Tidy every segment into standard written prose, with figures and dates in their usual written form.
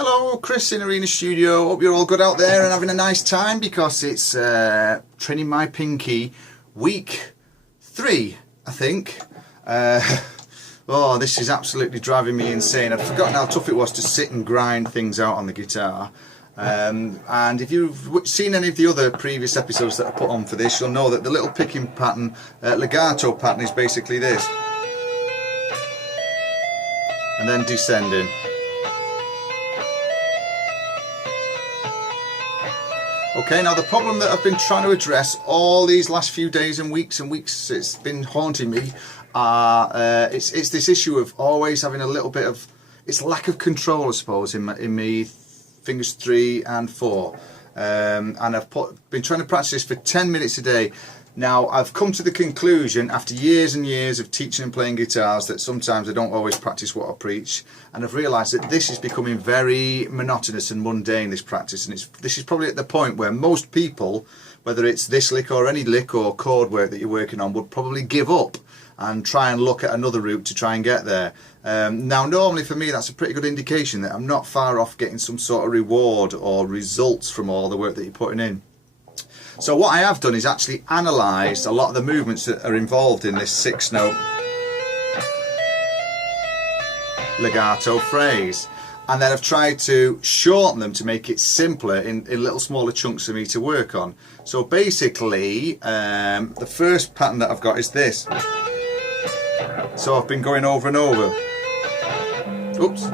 Hello, Chris in Arena Studio. Hope you're all good out there and having a nice time, because it's training my pinky week 3, I think. Oh, this is absolutely driving me insane. I'd forgotten how tough it was to sit and grind things out on the guitar. And if you've seen any of the other previous episodes that I put on for this, you'll know that the little picking pattern, legato pattern, is basically this. And then descending. Okay, now the problem that I've been trying to address all these last few days and weeks, it's been haunting me. It's this issue of always having a little bit of, it's lack of control, I suppose, in me fingers 3 and 4. And I've been trying to practice this for 10 minutes a day. Now, I've come to the conclusion, after years and years of teaching and playing guitars, that sometimes I don't always practice what I preach. And I've realised that this is becoming very monotonous and mundane, this practice. And this is probably at the point where most people, whether it's this lick or any lick or chord work that you're working on, would probably give up and try and look at another route to try and get there. Now, normally for me, that's a pretty good indication that I'm not far off getting some sort of reward or results from all the work that you're putting in. So what I have done is actually analysed a lot of the movements that are involved in this 6-note legato phrase, and then I've tried to shorten them to make it simpler in little smaller chunks for me to work on. So basically, the first pattern that I've got is this. So I've been going over and over. Oops.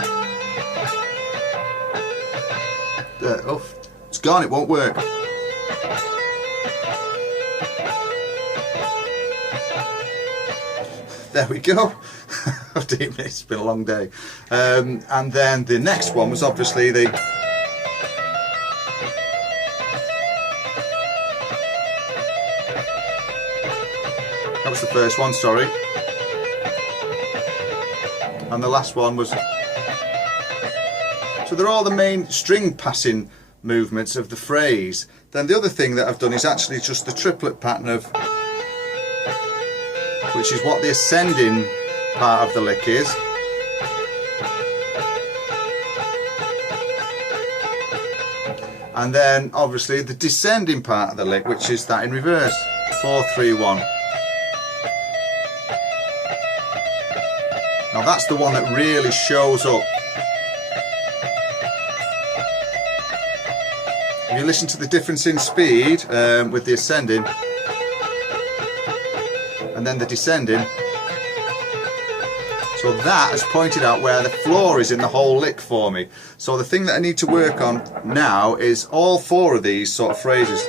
Oh, it's gone, it won't work. There we go. Oh dear me, it's been a long day. And then the next one was obviously the... That was the first one, sorry. And the last one was... So they're all the main string passing movements of the phrase. Then the other thing that I've done is actually just the triplet pattern of... which is what the ascending part of the lick is. And then obviously the descending part of the lick, which is that in reverse. 4, 3, 1. Now that's the one that really shows up. If you listen to the difference in speed with the ascending and then the descending, so that has pointed out where the floor is in the whole lick for me. So the thing that I need to work on now is all 4 of these sort of phrases.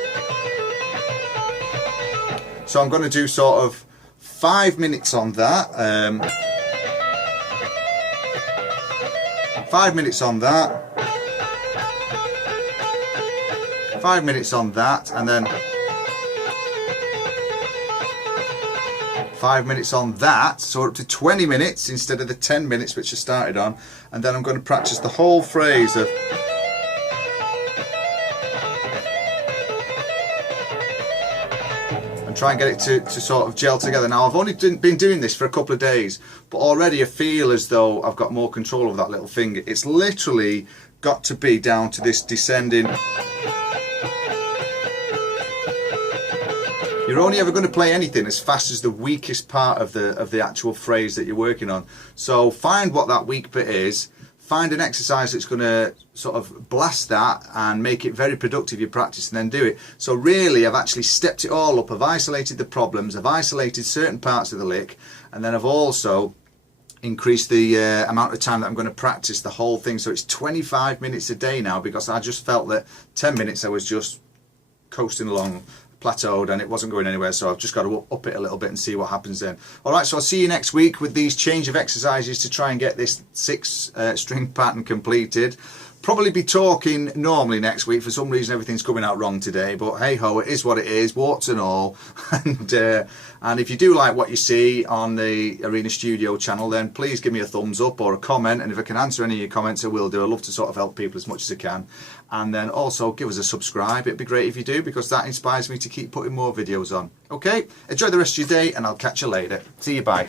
So I'm going to do sort of 5 minutes on that, 5 minutes on that, 5 minutes on that, and then 5 minutes on that, so up to 20 minutes instead of the 10 minutes which I started on. And then I'm going to practice the whole phrase of and try and get it to sort of gel together. Now I've only been doing this for a couple of days, but already I feel as though I've got more control of that little finger. It's literally got to be down to this descending. You're only ever going to play anything as fast as the weakest part of the actual phrase that you're working on. So find what that weak bit is, find an exercise that's going to sort of blast that and make it very productive, your practice, and then do it. So really I've actually stepped it all up, I've isolated the problems, I've isolated certain parts of the lick, and then I've also increased the amount of time that I'm going to practice the whole thing. So it's 25 minutes a day now, because I just felt that 10 minutes I was just coasting along, plateaued, and it wasn't going anywhere, so I've just got to up it a little bit and see what happens then. Alright, so I'll see you next week with these change of exercises to try and get this 6 string pattern completed. Probably be talking normally next week. For some reason everything's coming out wrong today, but hey ho, it is what it is, warts and all. And if you do like what you see on the Arena Studio channel, then please give me a thumbs up or a comment, and if I can answer any of your comments I will do. I love to sort of help people as much as I can. And then also give us a subscribe, it'd be great if you do, because that inspires me to keep putting more videos on. Okay, enjoy the rest of your day and I'll catch you later. See you, bye.